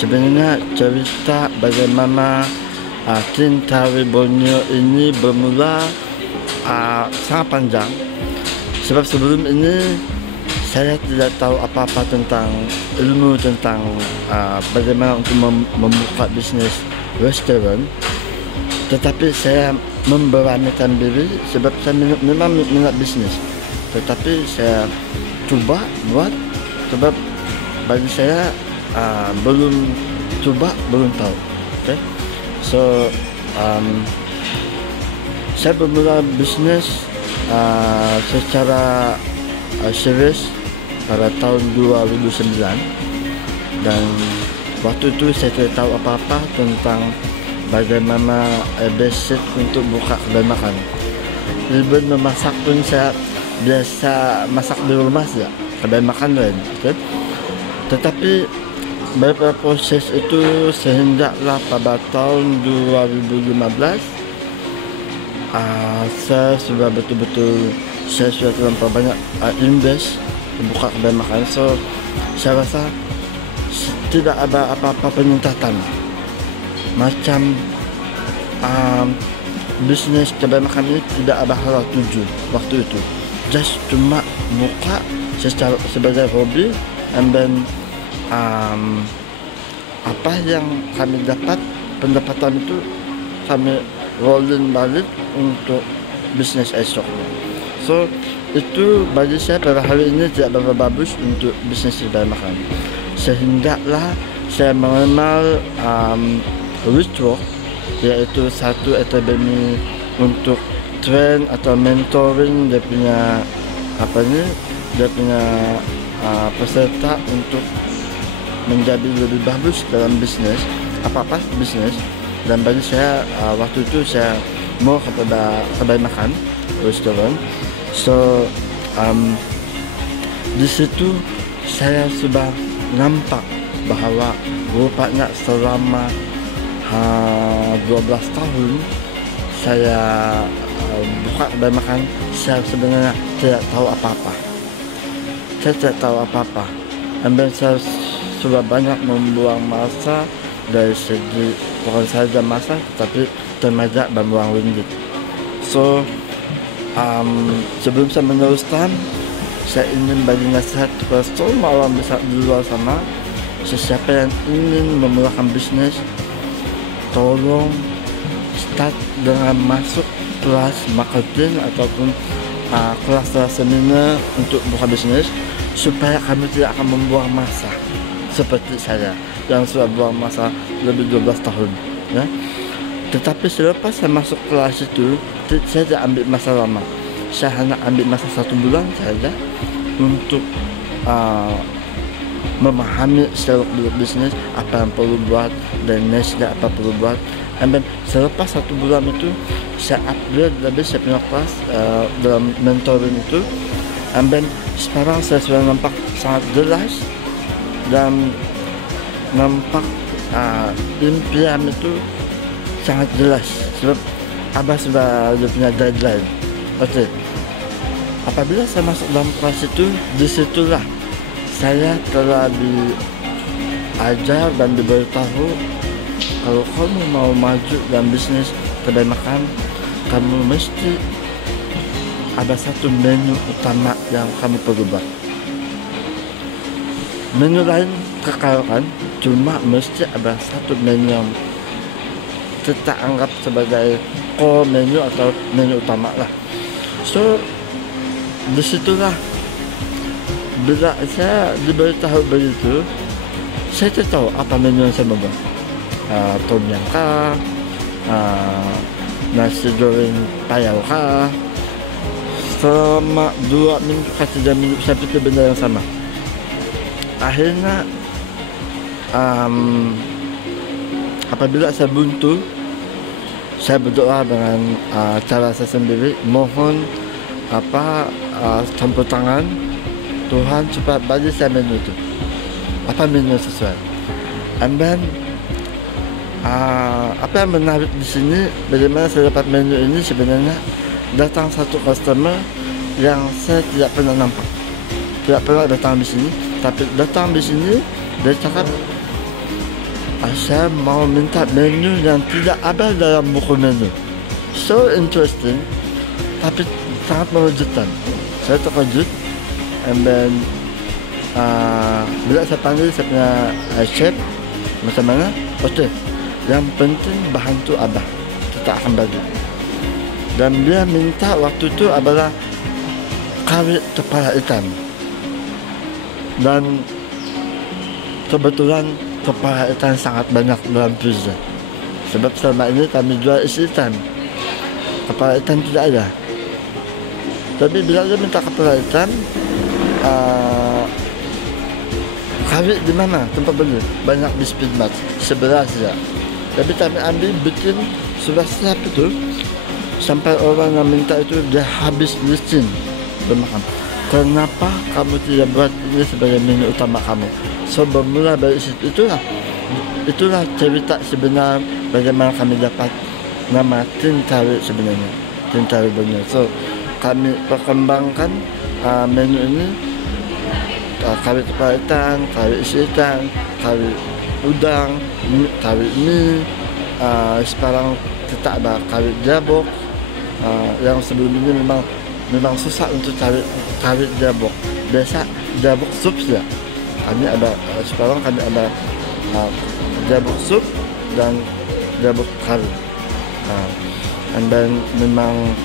Sebenarnya cerita bagaimana Tin Tari Borneo ini bermula sangat panjang. Sebab sebelum ini saya tidak tahu apa-apa tentang ilmu tentang bagaimana untuk membuka bisnis restoran. Tetapi saya memberanikan diri sebab saya memang minat bisnis. Tetapi saya cuba buat sebab bagi saya belum cuba belum tahu. Okay? So saya bermula bisnis secara serius pada tahun 2009 dan waktu itu saya tidak tahu apa-apa tentang bagaimana basic untuk buka kedai makan. Even memasak pun saya biasa masak di rumah saja, kedai makan lain. Okay? Tetapi beberapa proses itu sehendaklah pada tahun 2015 saya sudah betul-betul saya sudah terlampau banyak invest buka kedai makan. So saya rasa tidak ada apa-apa peningkatan macam bisnis kedai makan ini tidak ada halal tuju waktu itu, just cuma buka sebagai hobi, and then apa yang kami dapat pendapatan itu kami rolling balik untuk bisnis esok. So itu bagi saya pada hari ini tidak berapa bagus untuk bisnis kedai makan. Sehendaklah saya mengenal Richwork, yaitu satu akademi untuk train atau mentoring dia punya peserta untuk menjadi lebih bagus dalam bisnis apa-apa bisnis. Dan bagi saya waktu itu saya mau kepada kedai makan restoran. So di situ saya sudah nampak bahawa rupanya selama 12 tahun saya buka kedai makan, saya sebenarnya tidak tahu apa-apa. Saya tidak tahu apa-apa. Dan saya sudah banyak membuang masa dari segi bukan saja masa tapi tenaga dan uang ringgit. So sebelum saya meneruskan, saya ingin bagi nasihat kepada semua orang besar di luar sana, sesiapa yang ingin memulakan bisnis, tolong start dengan masuk kelas marketing ataupun kelas seminar untuk buka bisnis, supaya kami tidak akan membuang masa seperti saya yang sudah buang masa lebih 12 tahun ya. Tetapi selepas saya masuk kelas itu, saya tidak ambil masa lama. Saya hanya ambil masa 1 bulan saja untuk memahami seluk beluk bisnis, apa yang perlu buat dan nextnya apa perlu buat. Dan selepas 1 bulan itu saya upgrade lebih saya punya kelas dalam mentoring itu. Dan sekarang saya sudah nampak sangat jelas dan nampak impian itu sangat jelas sebab Abah sudah punya deadline. Okey, apabila saya masuk dalam kelas itu, disitulah saya telah diajar dan diberitahu kalau kamu mau maju dalam bisnis kedai makan, kamu mesti ada satu menu utama yang kamu perlu buat. Menu lain kekalkan, cuma mesti ada satu menu yang kita anggap sebagai core menu atau menu utama lah. So disitulah bila saya diberitahu begitu, saya tidak tahu apa menu yang saya mau buat. Tom yum kah, nasi goreng payau kah. Selama 2 minggu ke 3 minggu saya pikir benda yang sama. Akhirnya apabila saya buntu, saya berdoa dengan cara saya sendiri, mohon campur tangan Tuhan supaya bagi saya menu itu, apa menu yang sesuai. And then apa yang menarik di sini, bagaimana saya dapat menu ini, sebenarnya datang satu customer yang saya tidak pernah nampak, tidak pernah datang di sini, tapi datang di sini dia cakap, saya mau minta menu yang tidak ada dalam buku menu. So interesting, tapi sangat mengejutkan. Saya terkejut, and then bila saya panggil saya punya chef, macam mana? Okey, yang penting bahan tu ada, kita akan bagi. Dan dia minta waktu itu adalah kari kepala ikan. Dan kebetulan kepala ikan sangat banyak dalam pizza. Sebab selama ini kami jual isi ikan, kepala ikan tidak ada. Tapi bila dia minta kepala ikan, kari di mana tempat beli? Banyak di Speedmart, sebelah saja. Tapi kami ambil bikin sudah siap itu, sampai orang yang minta itu dia habis licin bermakan. Kenapa kamu tidak buat ini sebagai menu utama kamu? So bermula dari situ, itulah cerita sebenar bagaimana kami dapat nama Tin Tawi sebenarnya, Tin Tawi Borneo. So kami perkembangkan menu ini, kari kepala ikan, kari isi ikan, kari udang, kari mie. Sekarang kita ada kari jabok, yang sebelum ini memang susah untuk cari jabok. Biasa jabok sup saja. Kami ada sekarang kami ada jabok sup dan jabok kari. And then memang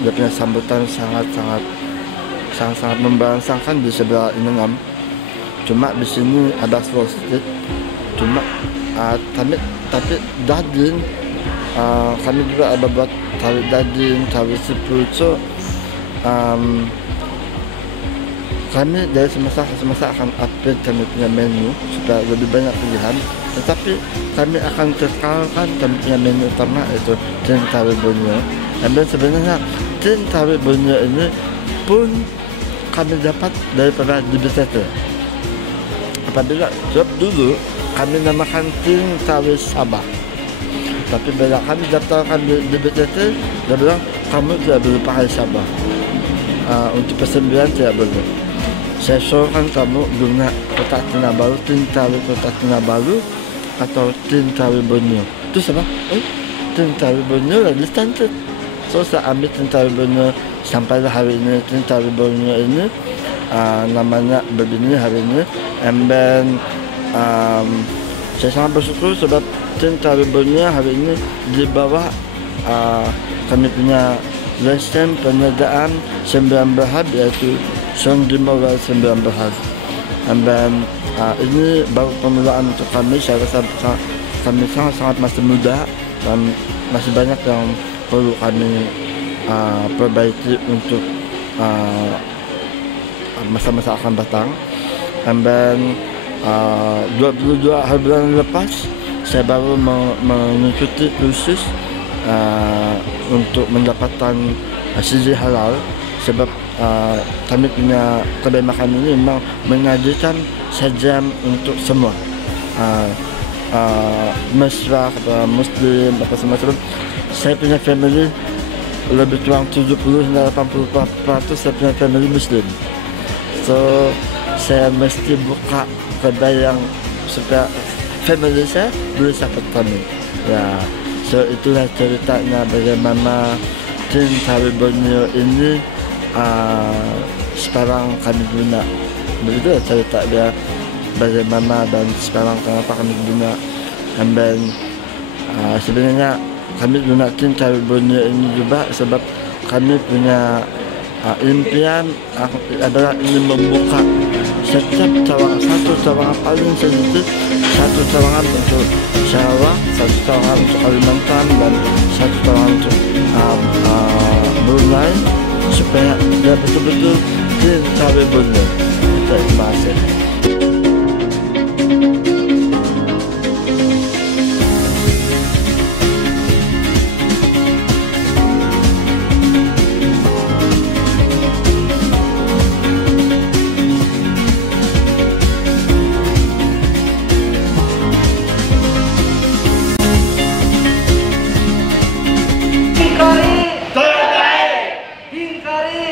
dia punya sambutan sangat membangsakan di sebelah Inenam. Cuma di sini ada slow sedikit. Cuma tapi daging kami juga ada buat kari daging, kari seafood. So kami dari semasa akan update kami punya menu supaya lebih banyak pilihan. Tetapi kami akan kekalkan kami punya menu utama, yaitu Tin Tawi Borneo. Dan sebenarnya Tin Tawi Borneo ini pun kami dapat daripada DBTT. Apabila job dulu kami namakan Tin Tawi Sabah. Tapi bila kami daftarkan di BTT, dia bilang kamu tidak boleh pakai Sabah. Untuk persembilan tidak boleh. Saya suruhkan kamu guna Kota Kinabalu, Tin Tawi Kota Kinabalu atau Tin Tawi Borneo. Itu sama? Tin Tawi Borneo lagi standar. So saya ambil Tin Tawi Borneo sampailah hari ini. Tin Tawi Borneo ini namanya begini hari ini. And then saya sangat bersyukur sebab Tin Tawi Borneo hari ini di bawah kami punya lesen penyediaan 9 berhad, yaitu Songgimora 9 berhad. And then ini baru permulaan untuk kami. Saya rasa kami sangat masih muda dan masih banyak yang perlu kami perbaiki untuk masa-masa akan datang. And then 22 hari bulan lepas saya baru mengikuti kursus untuk mendapatkan CJ halal, sebab kami punya kedai makan ini memang menyajikan sajam untuk semua, Mesra, Muslim, apa semacam. Saya punya family lebih kurang 70-80% saya punya family Muslim. So saya mesti buka kedai yang supaya family saya boleh support kami. Ya, so itulah ceritanya bagaimana Tin Tawi Borneo ini sekarang kami guna. Begitu cerita dia bagaimana dan sekarang kenapa kami guna. And then sebenarnya kami guna Tin Tawi Borneo ini juga sebab kami punya impian adalah ingin membuka setiap cawangan, satu cawangan paling sedikit, satu cawangan untuk Sarawak, satu cawangan untuk Kalimantan, dan satu cawangan untuk Brunei, supaya dia betul-betul Tin Tawi Borneo. Terima kasih. Hingkari! Hingkari!